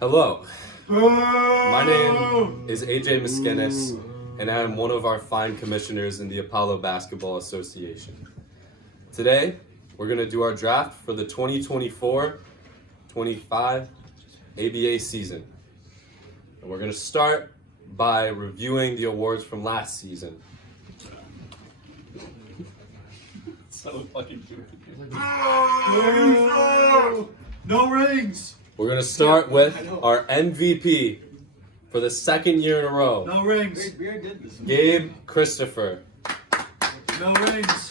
Hello, my name is AJ Miskinnis, and I am one of our fine commissioners in the Apollo Basketball Association. Today, we're going to do our draft for the 2024-25 ABA season. And we're going to start by reviewing the awards from last season. So fucking good. No rings! We're going to start with our MVP for the second year in a row, No rings! Gabe Christopher. No rings!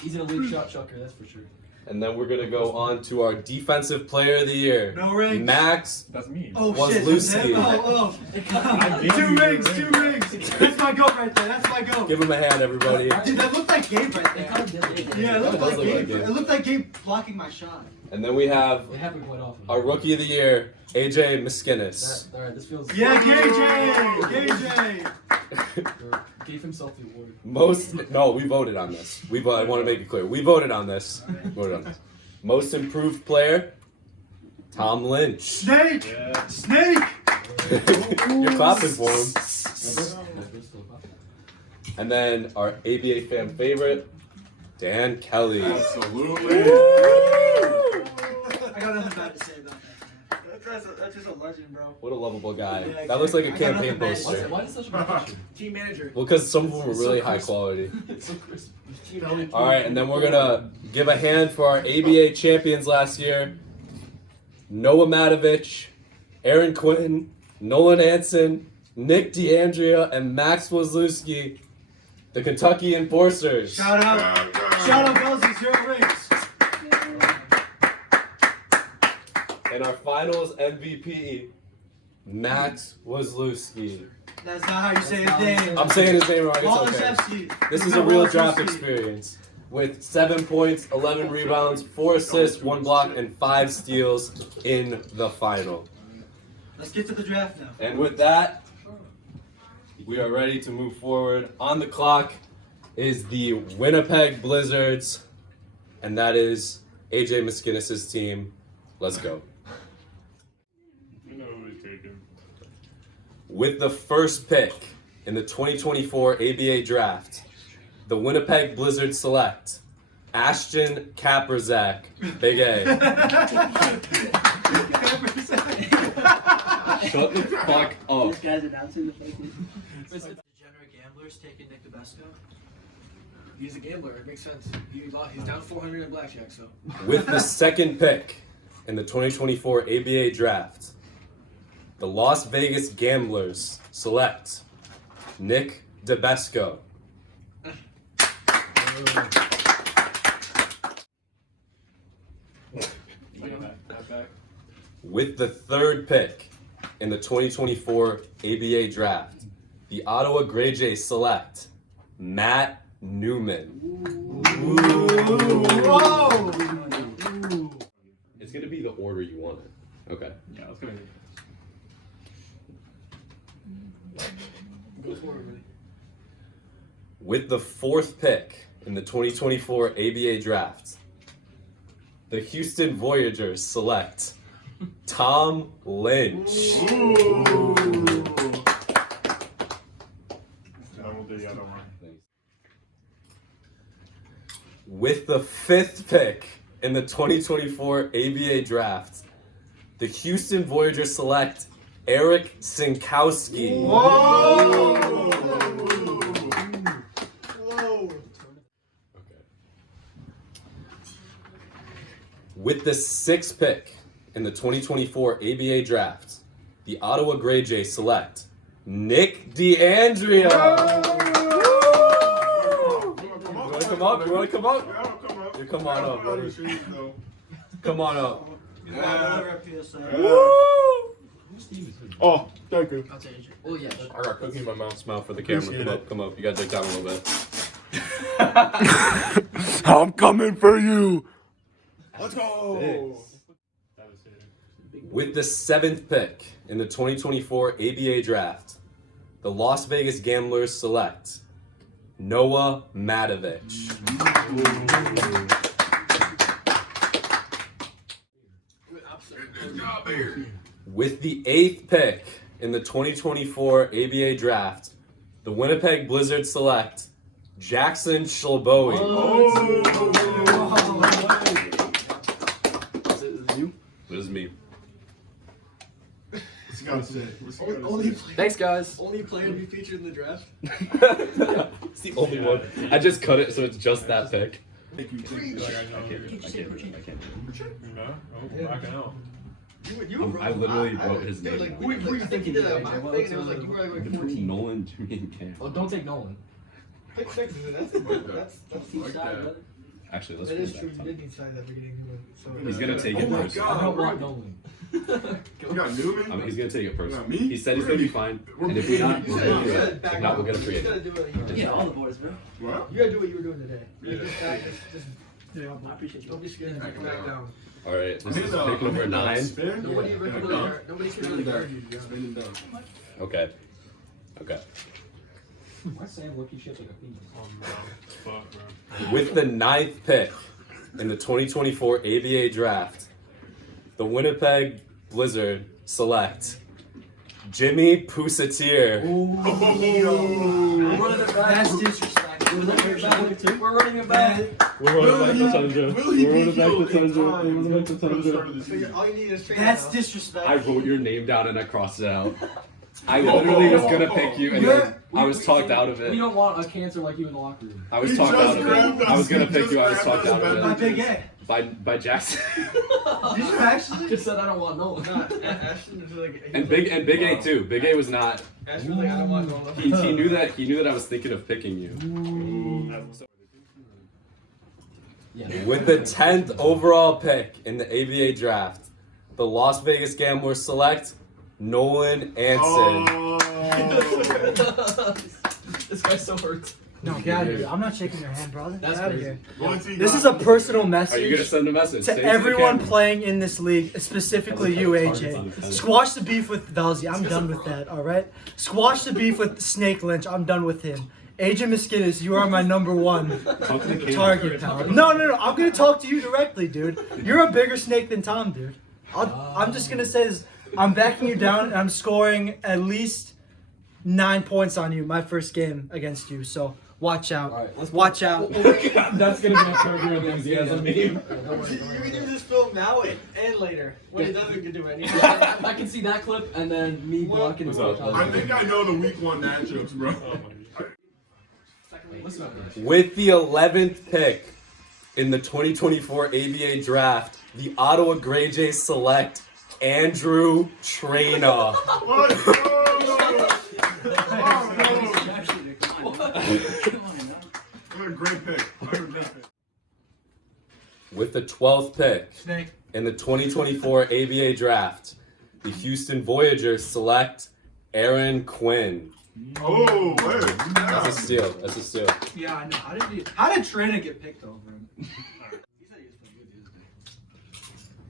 He's an elite shot chucker, that's for sure. And then we're going to go on to our Defensive Player of the Year, No rings! Max That's me. Oh was shit! Lucy. Oh. 2 rings! 2 rings! That's my goat right there. That's my goat. Give him a hand, everybody. Dude, that looked like Gabe right there. Yeah, it looked That does like look like Gabe. Gabe. It looked like Gabe blocking my shot. And then we have It happened quite often. our Rookie of the Year, AJ Miskinnis. Alright, this feels... Yeah, KJ! Gave himself the award. We voted on this. I want to make it clear. We voted on this. Most improved player, Tom Lynch. Snake! Yeah. Snake! You're clapping for him. And then our ABA fan favorite, Dan Kelly. Absolutely. I got nothing bad to say about that. That's just a legend, bro. What a lovable guy. Yeah, That looks like a I got campaign nothing bad to poster. say. Why is such a good picture? Team manager. Well, because some of them were It's so really high crisp. quality. It's so crisp. All right, and then we're going to give a hand for our ABA champions last year, Noah Matovich, Aaron Quinn, Nolan Anson, Nick D'Andrea, and Max Wozlewski, the Kentucky Enforcers. Shout out. Shout out, Bellsy. 0 rings. And our finals MVP, Max Wozlewski. That's not how you say his name. I'm saying his name wrong, it's okay. Wozlewski. This is a real draft experience with 7 points, 11 rebounds, 4 assists, 1 block, and 5 steals in the final. Let's get to the draft now. And with that, we are ready to move forward. On the clock is the Winnipeg Blizzards, and that is AJ Miskinnis' team. Let's go. You know who he's taking. With the first pick in the 2024 ABA draft, the Winnipeg Blizzard select Ashton Kaperzak, Big A. Shut the fuck up. This guy's announcing the fucking. Degenerate gamblers taking Nick DeBesco. He's a gambler, it makes sense. He's down 400 in blackjack, so... With the second pick in the 2024 ABA draft, the Las Vegas Gamblers select Nick DeBesco. With the third pick in the 2024 ABA draft, the Ottawa Grey Jays select Matt Newman. Whoa! It's going to be the order you want it. Okay. Yeah, let's go. Go forward, really. With the fourth pick in the 2024 ABA draft, the Houston Voyagers select Tom Lynch. Down with the other one. With the fifth pick in the 2024 ABA draft, the Houston Voyagers select Eric Sinkowski. Whoa! With the sixth pick in the 2024 ABA draft, the Ottawa Grey Jays select Nick D'Andrea. You want to come up? You want to come up? You come on up, buddy. Come on up. Oh, thank you. I'll take it. Oh, yeah. I got cookie in my mouth. Smile for the camera. Come up. You gotta dig down a little bit. I'm coming for you. Let's go. With the seventh pick in the 2024 ABA draft, the Las Vegas Gamblers select Noah Matovich. Good job, With the 8th pick in the 2024 ABA draft, the Winnipeg Blizzard select Jackson Schleboe. Is it you? This is me. What's he gotta say? What's he gotta Only say? player, Thanks, guys. only player to be featured in the draft. It's the only one. I just cut it so it's just that pick. Thank you. Like I know. I can't. No, oh, backing out. I literally wrote his Dude, name. like, down. who you think you did that mock thing, and it was like, you were like Between 14. Nolan, Jimmy, and Cam. Oh, don't take Nolan. Pick 6, that's Like that. Actually, let's That go is back true. to You did need size at the beginning. So He's gonna take Oh it my personally. I don't God. want Nolan. You got Newman? He's gonna take it Yeah, personally. me? He said he's gonna be fine, and if we're not, You we're said, gonna you do said it. back If not, up. we're gonna You create gotta it. do what you all the boys, bro. What? You gotta do what you were doing today. Yeah. Just I appreciate you. don't be scared to back down. All right, this is I pick number 9. Spin? Nobody Yeah. nobody can really guard you. To be honest. Spin him down. Okay. Okay. Why Sam looking shit like a penis? Fuck, bro. With the 9th pick in the 2024 ABA draft, the Winnipeg Blizzard select Jimmy Pusatier. That's disrespectful. We're running it back. We're rolling back the Tundra. Will he We're rolling be back the killed in Tundra. We're time rolling back the for the start Tundra. of the So season? all you need is train That's now. disrespectful. I wrote your name down and I crossed it out. I literally was gonna pick you, and then I was talked out of We it. don't want a cancer like you in the locker room. I was talked out of it. I was gonna pick you. I was talked out My of big it A. by Jackson. Did you actually? Just said I don't want Nolan. Nah, Ashton was like, And Big A too. Big A was not. Ashton was like, I don't want Nolan. He knew that I was thinking of picking you. With the 10th overall pick in the ABA draft, the Las Vegas Gamblers select Nolan Anson. This guy's so hurt. No, get out of here. I'm not shaking your hand, brother. That's Get out of crazy. here. What's he This got? is a personal Are you gonna message send a message? Say it to the everyone camera. playing in this league, specifically you, AJ. Squash the beef with Velzy. I'm done with that, alright? Squash the beef with Snake Lynch. I'm done with him. AJ Miskinis, you are my number one Talk to the camera. target, pal. No. I'm gonna talk to you directly, dude. You're a bigger snake than Tom, dude. I'm just gonna say this. I'm backing you down, and I'm scoring at least 9 points on you my first game against you. So watch out. Alright, let's Watch out. That's gonna be a Curb Your Enthusiasm meme. You can use this film now and later. When he doesn't do anything. Yeah, I can see that clip and then me blocking What's the up? whole I time. think I know the week 1 matchups, bro. Oh my God. Listen up, man. With the 11th pick in the 2024 ABA draft, the Ottawa Grey Jays select Andrew Traina. Let's go! What a great pick. What a great pick. With the 12th pick Snake. in the 2024 ABA draft, the Houston Voyagers select Aaron Quinn. Oh, wait. That's a steal. That's a steal. Yeah, I know. How did Trina get picked over him?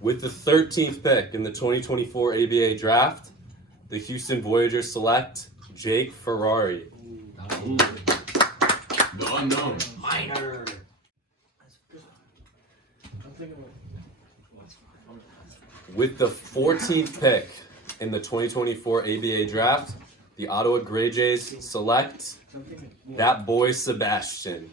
With the 13th pick in the 2024 ABA draft, the Houston Voyagers select Jake Ferrari. The unknown. Minor. With the 14th pick in the 2024 ABA draft, the Ottawa Grey Jays select that boy Sebastian.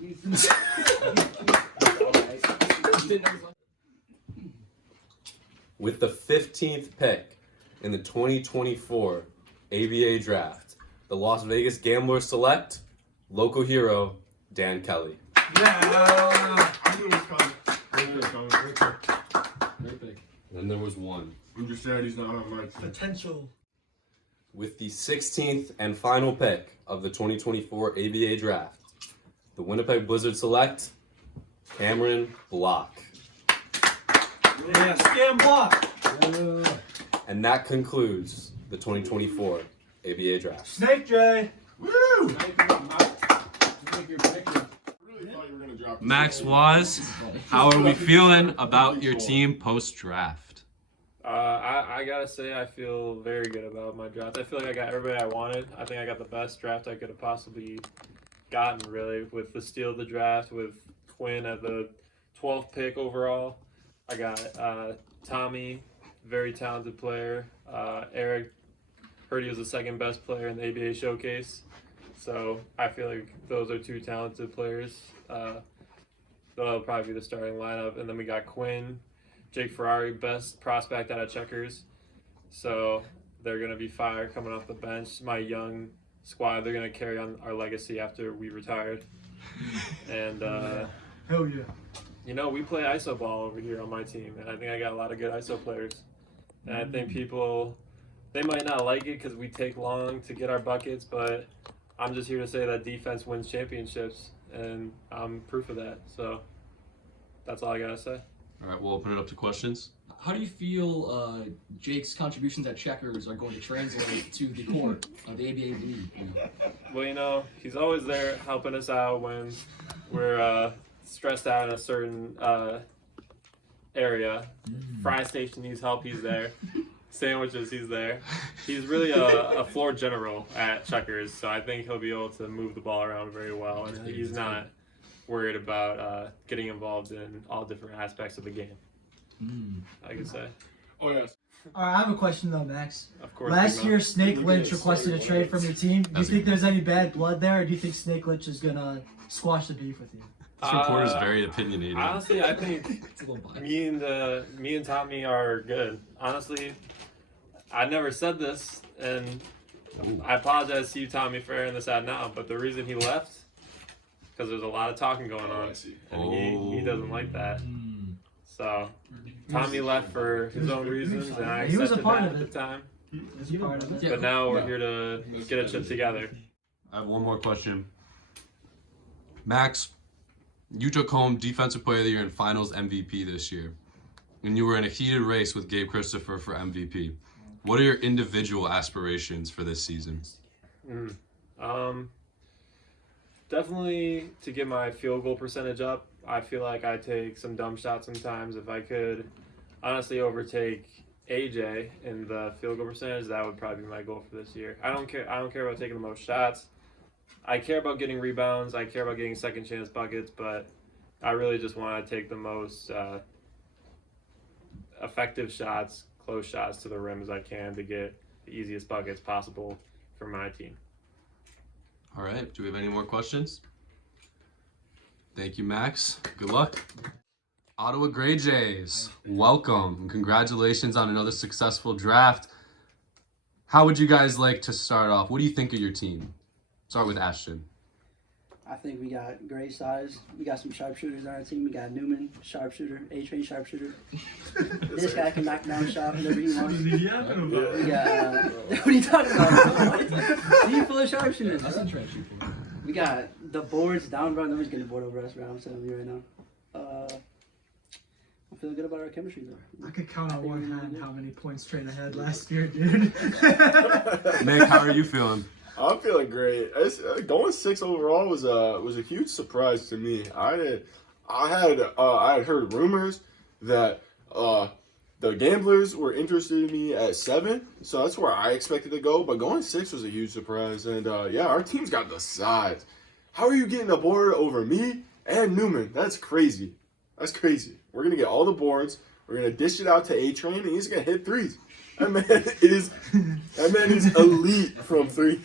With the 15th pick in the 2024 ABA draft, the Las Vegas Gamblers select local hero Dan Kelly. Yeah. I knew it was coming. I knew it was coming. Great pick. Then there was one. I'm just sad he's not on my team. Potential. With the 16th and final pick of the 2024 ABA draft, the Winnipeg Blizzard select Cameron Block. Yeah, scam block. And that concludes the 2024 ABA draft. Snake J. Woo! I really thought you were gonna drop this. Max Waz, how are we feeling about your team post-draft? I gotta say I feel very good about my draft. I feel like I got everybody I wanted. I think I got the best draft I could have possibly gotten, really, with the steal of the draft, with Quinn at the 12th pick overall. I got Tommy, very talented player. Eric heard he was the second best player in the ABA showcase. So I feel like those are two talented players. That'll probably be the starting lineup. And then we got Quinn, Jake Ferrari, best prospect out of Checkers. So they're going to be fire coming off the bench. My young squad, they're going to carry on our legacy after we retired. And, Hell yeah. you know, we play ISO ball over here on my team. And I think I got a lot of good ISO players. And I think people, they might not like it because we take long to get our buckets, but I'm just here to say that defense wins championships, and I'm proof of that. So that's all I got to say. All right, we'll open it up to questions. How do you feel Jake's contributions at Checkers are going to translate to the court, the ABA league? Well, you know, he's always there helping us out when we're stressed out in a certain area. Fry station needs help, he's there. Sandwiches, he's there. He's really a floor general at Checkers, so I think he'll be able to move the ball around very well, and he's not worried about getting involved in all different aspects of the game. I could say. Oh, yes. All right, I have a question though, Max. Of course. Last year, Snake Lynch requested a trade from your team. Do you think there's any bad blood there, or do you think Snake Lynch is gonna squash the beef with you? This reporter is very opinionated. Honestly, I think It's a little biased. me and Tommy are good. Honestly, I never said this, and I apologize to you, Tommy, for airing this out now. But the reason he left, because there's a lot of talking going on, and he doesn't like that. So Tommy left for his own reasons, and I He was a accepted part that of at it. the time. Is he part of it? Yeah. But now we're here to get a chip together. I have one more question. Max, you took home Defensive Player of the Year and Finals MVP this year, and you were in a heated race with Gabe Christopher for MVP. What are your individual aspirations for this season? Definitely to get my field goal percentage up. I feel like I take some dumb shots sometimes. If I could honestly overtake AJ in the field goal percentage, that would probably be my goal for this year. I don't care about taking the most shots. I care about getting rebounds. I care about getting second chance buckets, but I really just want to take the most effective shots, close shots to the rim as I can to get the easiest buckets possible for my team. All right, do we have any more questions? Thank you, Max. Good luck. Ottawa Grey Jays, welcome and congratulations on another successful draft. How would you guys like to start off? What do you think of your team? Start with Ashton. I think we got great size. We got some sharpshooters on our team. We got Newman, sharpshooter, A-Train sharpshooter. This guy can knock down a shot whenever he wants. We got, what are you talking about? Team full of sharpshooters. That's a trash shoot. We got the boards down, bro. Nobody's getting bored over us, bro. I'm telling you right now. I'm feeling good about our chemistry, though. I could count on one hand how many points Trainer had last year, dude. Nick, how are you feeling? I'm feeling great. Going 6 overall was a huge surprise to me. I had heard rumors that the Gamblers were interested in me at 7, so that's where I expected to go. But going 6 was a huge surprise, and yeah, our team's got the size. How are you getting a board over me and Newman? That's crazy. That's crazy. We're gonna get all the boards. We're gonna dish it out to A-Train, and he's gonna hit threes. That man is elite from 3.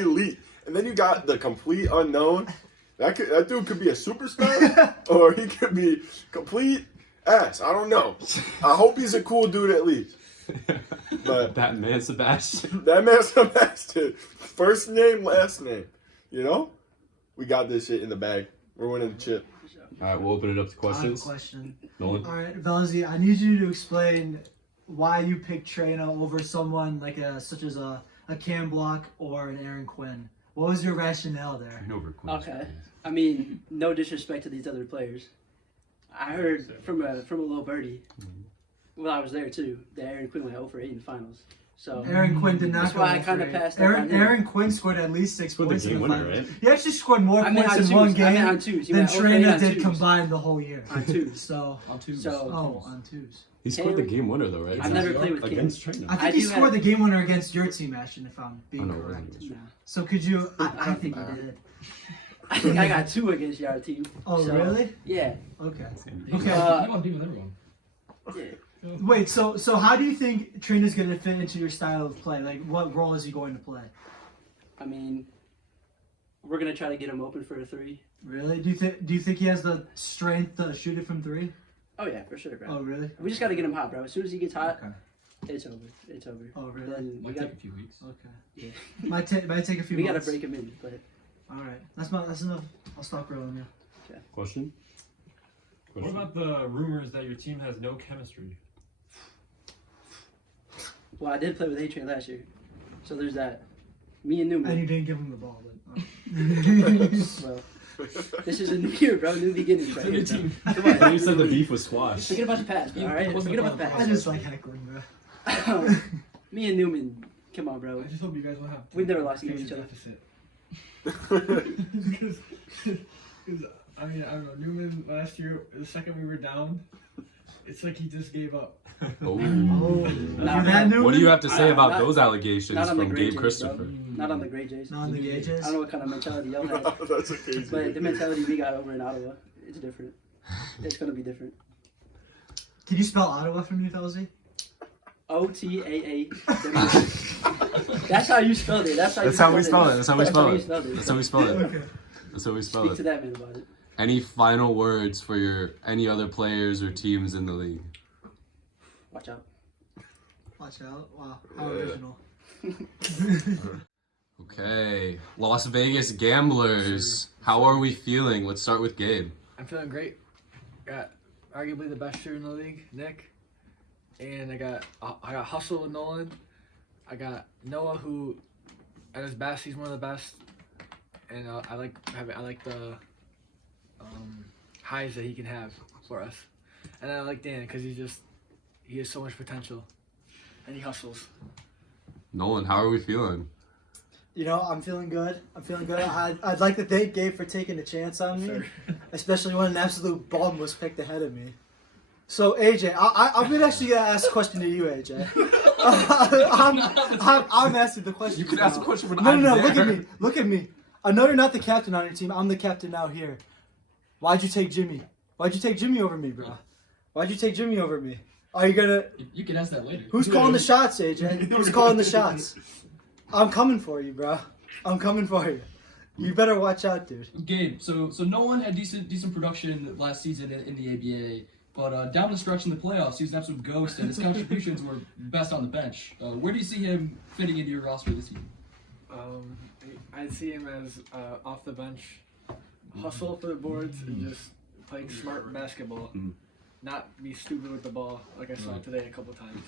Elite. And then you got the complete unknown. That dude could be a superstar, or he could be complete ass. I don't know. I hope he's a cool dude at least. But that man Sebastian. That man Sebastian. First name, last name. You know? We got this shit in the bag. We're winning the chip. All right, we'll open it up to I have a questions. question. Nolan? All right, Velzy, I need you to explain why you picked Traina over someone like such as a Cam Block or an Aaron Quinn. What was your rationale there? Okay. I mean, no disrespect to these other players. I heard from a little birdie, well, I was there too, that Aaron Quinn went 0 for 8 in the finals. So Aaron Quinn did not that's go why I 0 for kind of 8. passed up on him. Aaron Quinn scored at least 6 Scored the points in game the winner, finals. right? He actually scored more I mean, points on in twos. one I game mean, on twos. He than went 0 for 8 Traina on did twos. combined the whole year. On twos. So, On twos. on twos. He scored the game winner, though, right? I've never played with Cam. Against Trainer. I think I he do scored have- the game winner against your team, Ashton, if I'm being Oh, no, it correct. wasn't. Nah. So could you? I don't think think you I- did. I think I got 2 against your team. Oh, So, really? Yeah. Okay. You Okay. want to be with everyone. Yeah. Wait, so how do you think Trina's going to fit into your style of play? Like, what role is he going to play? I mean, we're gonna try to get him open for a 3. Really? Do you think he has the strength to shoot it from 3? Oh yeah, for sure, bro. Oh, really? We just gotta get him hot, bro. As soon as he gets hot, Okay. it's over. It's over. Oh, really? Then we Might got, take a few weeks. Okay. Yeah. Might take a few we gotta months. break him in, but All right. That's enough. I'll stop grilling you. Question? What about the rumors that your team has no chemistry? well, I did play with A-Train last year, so there's that. Me and Newman. And you didn't give him the ball, but. Well, this is a new year, bro. New beginnings, right here, bro. Come I thought on. you said the beef was squash. Forget about the past, bro. All right, forget about the I past. just like heckling, bro. Me and Newman. Come on, bro. I just hope you guys will have. We've never lost against each other. Because I mean, I don't know. Newman last year, the second we were down, it's like he just gave up. Oh, Nah, that bro. What do you have to say about Not- those allegations not on the from Grey Gabe Jays, Christopher? Not on the Great Jays. Not on the gauges. I don't know what kind of mentality y'all have, That's a crazy. but the mentality we got over in Ottawa, it's different. It's gonna be different. Can you spell Ottawa for me, Felzy? OTAA. That's how you spelled it. That's how we spell it. That's how we spell you it. spelled That's how we spell it. Okay. That's how we spell Speak to it. that man about it. Any final words for any other players or teams in the league? Watch out. Watch out. Wow. How original. Okay, Las Vegas Gamblers. How are we feeling? Let's start with Gabe. I'm feeling great. Got arguably the best shooter in the league, Nick, and I got Hustle with Nolan. I got Noah, who at his best he's one of the best, and I like the highs that he can have for us, and I like Dan because he has so much potential, and he hustles. Nolan, how are we feeling? You know, I'm feeling good. I'd like to thank Gabe for taking a chance on me, especially when an absolute bum was picked ahead of me. So AJ, I'm actually gonna ask a question to you, AJ. I'm asking the question. You can ask a question when No, I'm no, there. look at me. I know you're not the captain on your team. I'm the captain now here. Why'd you take Jimmy? Why'd you take Jimmy over me, bro? Why'd you take Jimmy over me? Are you gonna? You can ask that later. Who's calling the shots, AJ? Who's calling the shots? I'm coming for you, bro. I'm coming for you. You better watch out, dude. Gabe, so no one had decent production last season in the ABA, but down the stretch in the playoffs, he was an absolute ghost, and his contributions were best on the bench. Where do you see him fitting into your roster this year? I see him as off the bench, hustle for the boards, and just playing smart basketball, not be stupid with the ball like I saw today a couple times.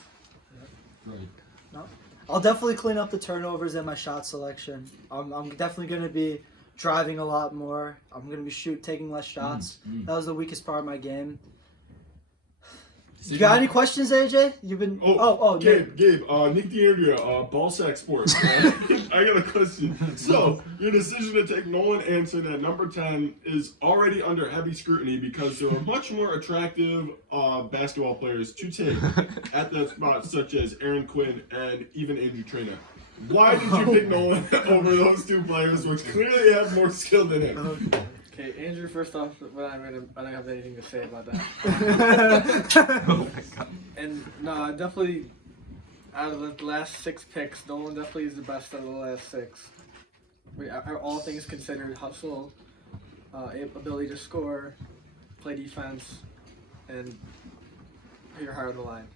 Right. I'll definitely clean up the turnovers in my shot selection. I'm definitely going to be driving a lot more. I'm going to be taking less shots. That was the weakest part of my game. You got any questions, AJ? You've been. Gabe, Nick DeAndrea, Ballsack Sports. I got a question. So, your decision to take Nolan Anson at number 10 is already under heavy scrutiny because there are much more attractive basketball players to take at that spot, such as Aaron Quinn and even Andrew Trina. Why did you pick Nolan over those two players, which clearly have more skill than him? Okay, Andrew, first off, I don't have anything to say about that. Oh my god. And no, definitely, out of the last 6 picks, Nolan definitely is the best out of the last 6. All things considered, hustle, ability to score, play defense, and put your heart on the line.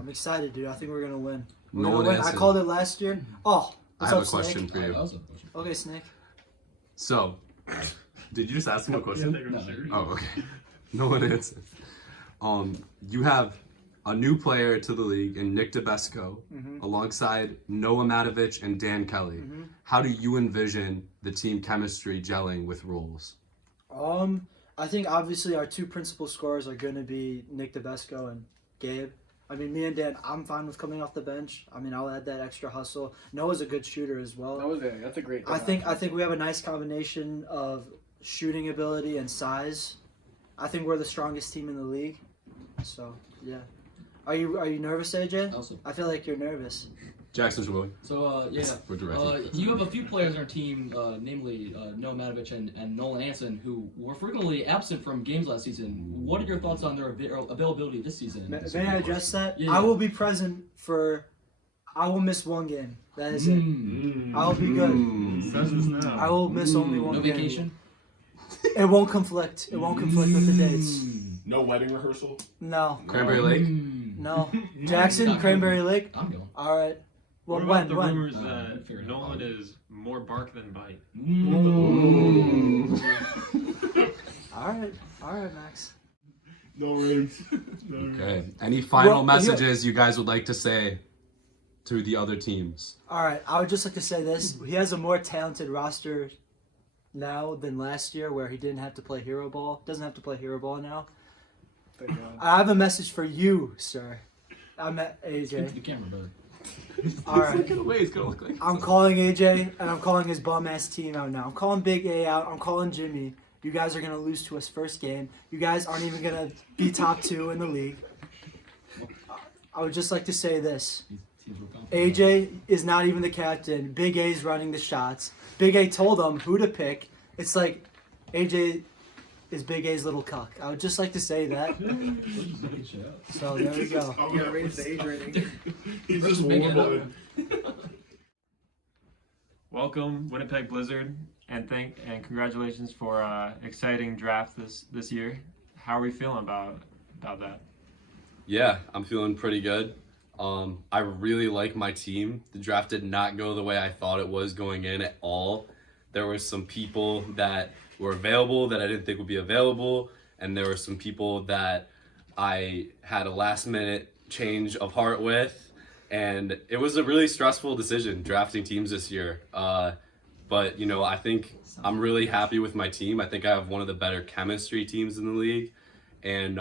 I'm excited, dude. I think we're going to win. We're Nolan gonna win. I Anson. called it last year. Oh, I what's have up, a question Snake? for you. That was a question. Okay, Snake. So, did you just ask him a question? No. Oh, okay. Nolan Anson. You have a new player to the league in Nick DeBesco, alongside Noah Matovich and Dan Kelly. How do you envision the team chemistry gelling with roles? I think obviously our 2 principal scorers are going to be Nick DeBesco and Gabe. I mean, me and Dan, I'm fine with coming off the bench. I mean, I'll add that extra hustle. Noah's a good shooter as well. That's a great thing. I think we have a nice combination of shooting ability and size. I think we're the strongest team in the league. So, yeah. Are you nervous, AJ? Also. I feel like you're nervous. Jackson's going. So, We're directing. you have a few players on our team, namely Noah Matovich and Nolan Anson, who were frequently absent from games last season. What are your thoughts on their availability this season? May I address that? Yeah. I will be present for. I will miss one game. That is it. I will be good. I will miss only one No game. vacation? It won't conflict. It won't conflict with the dates. No wedding rehearsal. No. Cranberry Lake. No. Jackson, Cranberry Lake. I'm going. All right. Well, What about the when? rumors fair that enough. Nolan is more bark than bite? All right. All right, Max. No rings. Okay. Any final Well, messages you guys would like to say to the other teams? All right. I would just like to say this. He has a more talented roster now than last year, where he didn't have to play hero ball. Doesn't have to play hero ball now. Thank God. I have a message for you, sir. I'm at Into AJ. the camera, brother. All right. away. It's gonna look like. I'm calling AJ and I'm calling his bum ass team out now. I'm calling Big A out. I'm calling Jimmy. You guys are gonna lose to us first game. You guys aren't even gonna be top 2 in the league. I would just like to say this. Teams were confident. AJ is not even the captain. Big A's running the shots. Big A told him who to pick. It's like AJ is Big A's little cuck. I would just like to say that. So there we go. You gotta raise the age rating. He's just Making it up. warm-blooded. Welcome, Winnipeg Blizzard, and congratulations for exciting draft this year. How are we feeling about that? Yeah, I'm feeling pretty good. I really like my team. The draft did not go the way I thought it was going in at all. There were some people that were available that I didn't think would be available, and there were some people that I had a last minute change of heart with, and it was a really stressful decision drafting teams this year. But you know, I think I'm really happy with my team. I think I have one of the better chemistry teams in the league, and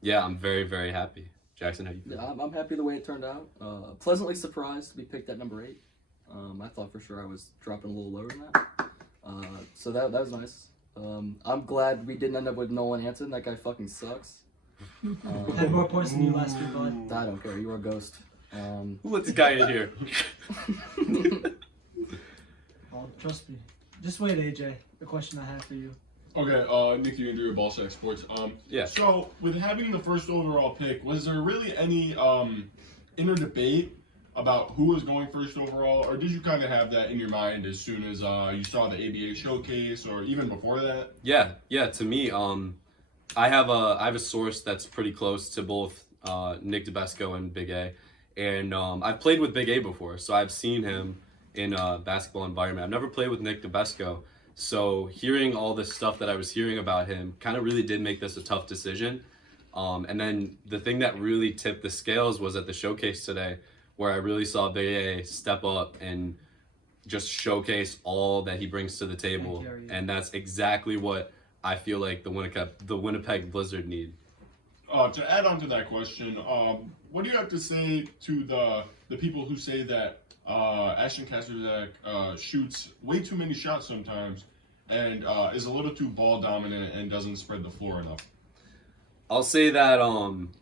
yeah, I'm very, very happy. Jackson, how you feel? Yeah, I'm happy the way it turned out. Pleasantly surprised to be picked at number 8. I thought for sure I was dropping a little lower than that. So that was nice. I'm glad we didn't end up with Nolan Anson. That guy fucking sucks. Had more points than you last week, bud. I don't care. You are a ghost. Who let this guy in here? Oh, trust me. Just wait, AJ. The question I have for you. Okay, Nick, you can do your ball sack sports. Yeah. So, with having the first overall pick, was there really any inner debate about who was going first overall, or did you kind of have that in your mind as soon as you saw the ABA showcase, or even before that? Yeah. To me, I have a source that's pretty close to both Nick DeBesco and Big A, and I've played with Big A before, so I've seen him in a basketball environment. I've never played with Nick DeBesco, so hearing all this stuff that I was hearing about him kind of really did make this a tough decision. And then the thing that really tipped the scales was at the showcase today, where I really saw Big A step up and just showcase all that he brings to the table. And that's exactly what I feel like the Winnipeg Blizzard need. To add on to that question, what do you have to say to the people who say that Ashton Kastrzak shoots way too many shots sometimes and is a little too ball dominant and doesn't spread the floor enough? I'll say that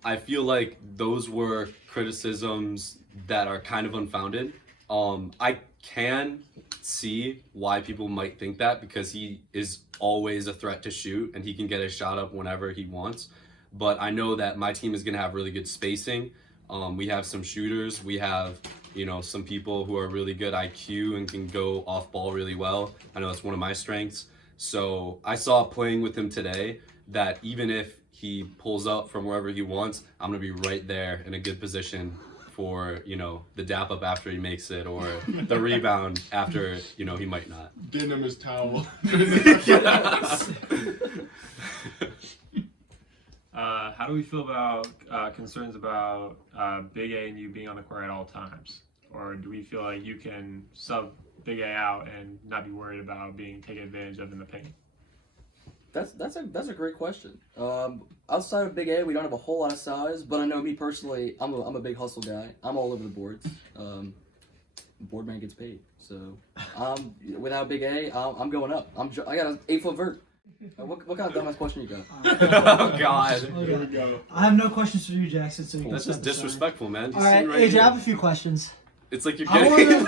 I feel like those were criticisms that are kind of unfounded. I can see why people might think that, because he is always a threat to shoot and he can get his shot up whenever he wants. But I know that my team is going to have really good spacing. We have some shooters. We have, some people who are really good IQ and can go off ball really well. I know that's one of my strengths. So I saw playing with him today that even if he pulls up from wherever he wants, I'm going to be right there in a good position for, the dap up after he makes it, or the rebound after, he might not. Getting him his towel. How do we feel about concerns about Big A and you being on the court at all times? Or do we feel like you can sub Big A out and not be worried about being taken advantage of in the paint? That's a great question. Outside of Big A, we don't have a whole lot of size, but I know me personally, I'm a big hustle guy. I'm all over the boards. Board man gets paid. So without Big A, I'm going up. I got an 8-foot vert. What kind of dumbass question you got? Oh, God. There we go. I have no questions for you, Jackson. So you can That's just step aside. disrespectful, man. All right, AJ, I have a few questions. It's like you're I getting.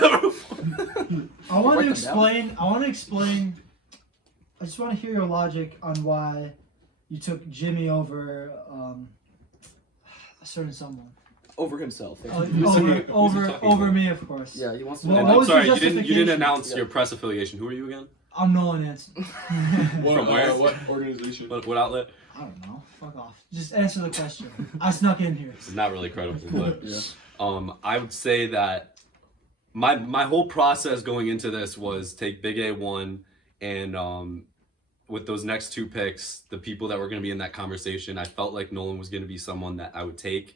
I want Write to them down. explain. I just want to hear your logic on why you took Jimmy over a certain someone. Over himself. Over me, of course. Yeah, he wants to. Well, And what I'm was sorry, your you didn't justification? announce Yeah. your press affiliation. Who are you again? I'm Nolan Hansen. What, From where? What organization? What outlet? I don't know. Fuck off. Just answer the question. I snuck in here. This is not really credible, but Yeah. I would say that my whole process going into this was take Big A1 and with those next 2 picks, the people that were going to be in that conversation, I felt like Nolan was going to be someone that I would take.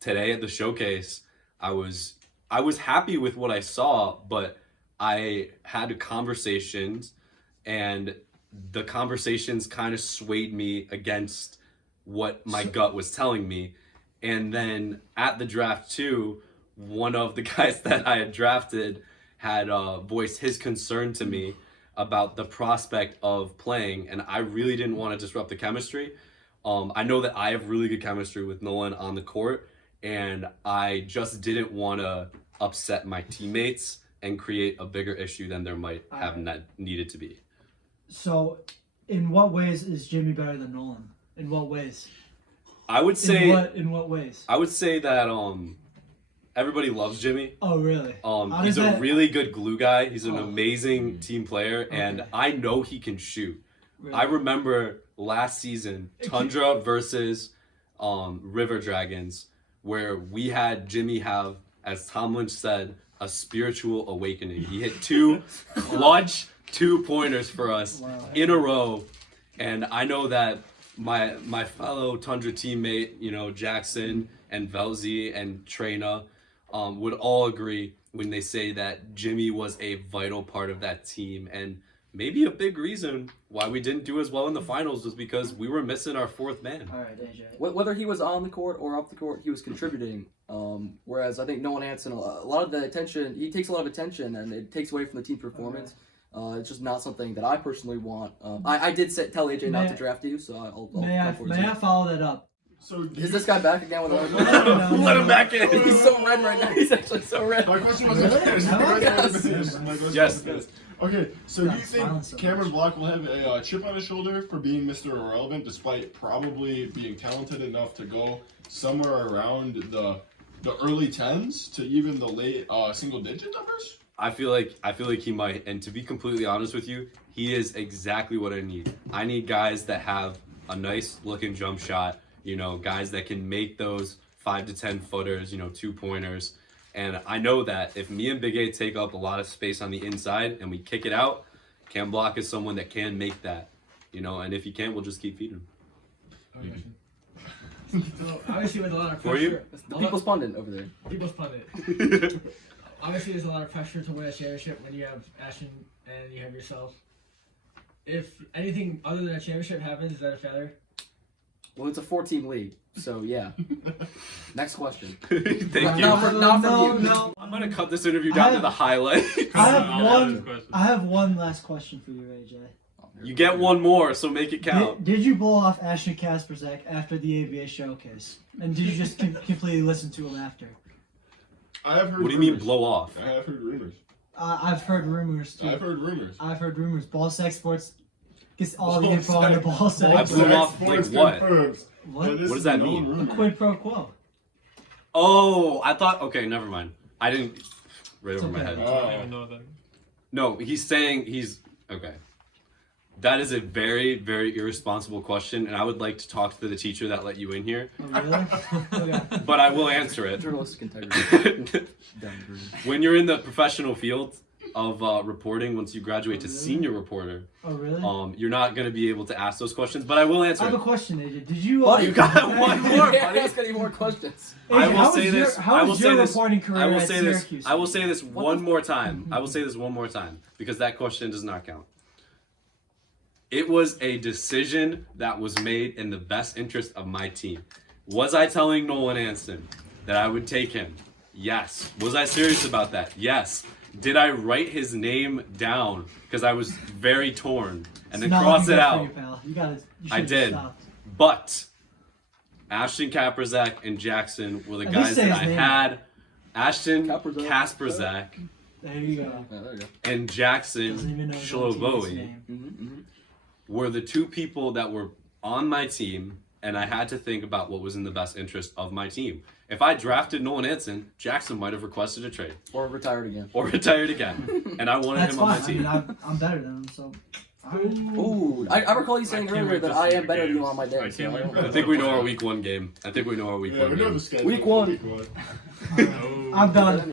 Today at the showcase, I was happy with what I saw, but I had conversations, and the conversations kind of swayed me against what my gut was telling me. And then at the draft too, one of the guys that I had drafted had voiced his concern to me about the prospect of playing, and I really didn't want to disrupt the chemistry. I know that I have really good chemistry with Nolan on the court, and I just didn't want to upset my teammates and create a bigger issue than there might have needed to be. So, in what ways is Jimmy better than Nolan? In what ways? I would say In what ways? I would say that everybody loves Jimmy. Oh, really? How He's does a that- really good glue guy. He's an Oh. amazing team player, and Okay. I know he can shoot. Really? I remember last season, Tundra versus River Dragons, where we had Jimmy have, as Tom Lynch said, a spiritual awakening. He hit 2 clutch 2-pointers for us Wow. in a row, and I know that my fellow Tundra teammate, Jackson and Velzy and Trina, would all agree when they say that Jimmy was a vital part of that team, and maybe a big reason why we didn't do as well in the finals was because we were missing our 4th man. All right, AJ. Whether he was on the court or off the court, he was contributing. Whereas I think Nolan Hansen, a lot of the attention, he takes a lot of attention, and it takes away from the team performance. It's just not something that I personally want. I did tell AJ not to draft you, so I'll May come forward. I follow that up? So Is this guy back again with a No. Let him back in. He's so red right now. He's actually so red. My question wasn't finished. Yes. My question Yes. wasn't finished. Okay, so do you God's think silence so Cameron much. Block will have a chip on his shoulder for being Mr. Irrelevant, despite probably being talented enough to go somewhere around the early 10s to even the late single-digit numbers? I feel like he might, and to be completely honest with you, he is exactly what I need. I need guys that have a nice looking jump shot, guys that can make those 5 to 10 footers, 2-pointers. And I know that if me and Big A take up a lot of space on the inside and we kick it out, Cam Block is someone that can make that, and if he can't, we'll just keep feeding him. So obviously with a lot of For you? pressure, The people's pundit over there. people's pundit. Obviously, there's a lot of pressure to win a championship when you have Ashton and you have yourself. If anything other than a championship happens, is that a failure? Well, it's a 4-team league, so yeah. Next question. Thank Not you. from you. No. I'm gonna cut this interview down to the highlights. I have one last question for you, AJ. You get one more, so make it count. Did you blow off Ashton Kasperzak after the ABA showcase? And did you just completely listen to him after? I have heard What do you mean rumors. blow off? I have heard rumors. I've heard rumors too. I've heard rumors. Ball Sack Sports gets all the info on the Ball I Sack. blew off, like, what? What? What does that mean? A quid pro quo. Oh, I thought. Okay, never mind. I didn't. Right It's over my okay. head. I don't even know that. No, he's saying he's okay. That is a very, very irresponsible question, and I would like to talk to the teacher that let you in here, Oh, really? Okay. but I will answer it. Journalistic integrity. When you're in the professional field of reporting, once you graduate to senior reporter, Oh, really? you're not going to be able to ask those questions, but I will I answer have a it. question, AJ. Did you? You got one more, Yeah, buddy. ask any more questions. I AJ, will how say was this. How I will was say your this. reporting career I will at say this. Syracuse? I will say this one more time. I will say this one more time because that question does not count. It was a decision that was made in the best interest of my team. Was I telling Nolan Anson that I would take him? Yes. Was I serious about that? Yes. Did I write his name down because I was very torn and then It's not cross looking it good out? for you, pal. You gotta. You I should've did. stopped. But Ashton Kaprizak and Jackson were the At least guys say that his I name. had Ashton Kasperzak. Kasperzak There you go. Yeah, there you go. and Doesn't Jackson even know his own teammate's Shloboe name. Mm-hmm. were the two people that were on my team, and I had to think about what was in the best interest of my team. If I drafted Nolan Anson, Jackson might have requested a trade Or retired again. or retired again, and I wanted That's him on my fine. I team. mean, I'm better than him, so. Ooh, I recall you saying can't earlier wait that to I see am the better than you games. on my I day. can't So wait for I think we know our week 1 game. I think we know our week Yeah, 1 we know game. the schedule. Week one. Week one. I'm done.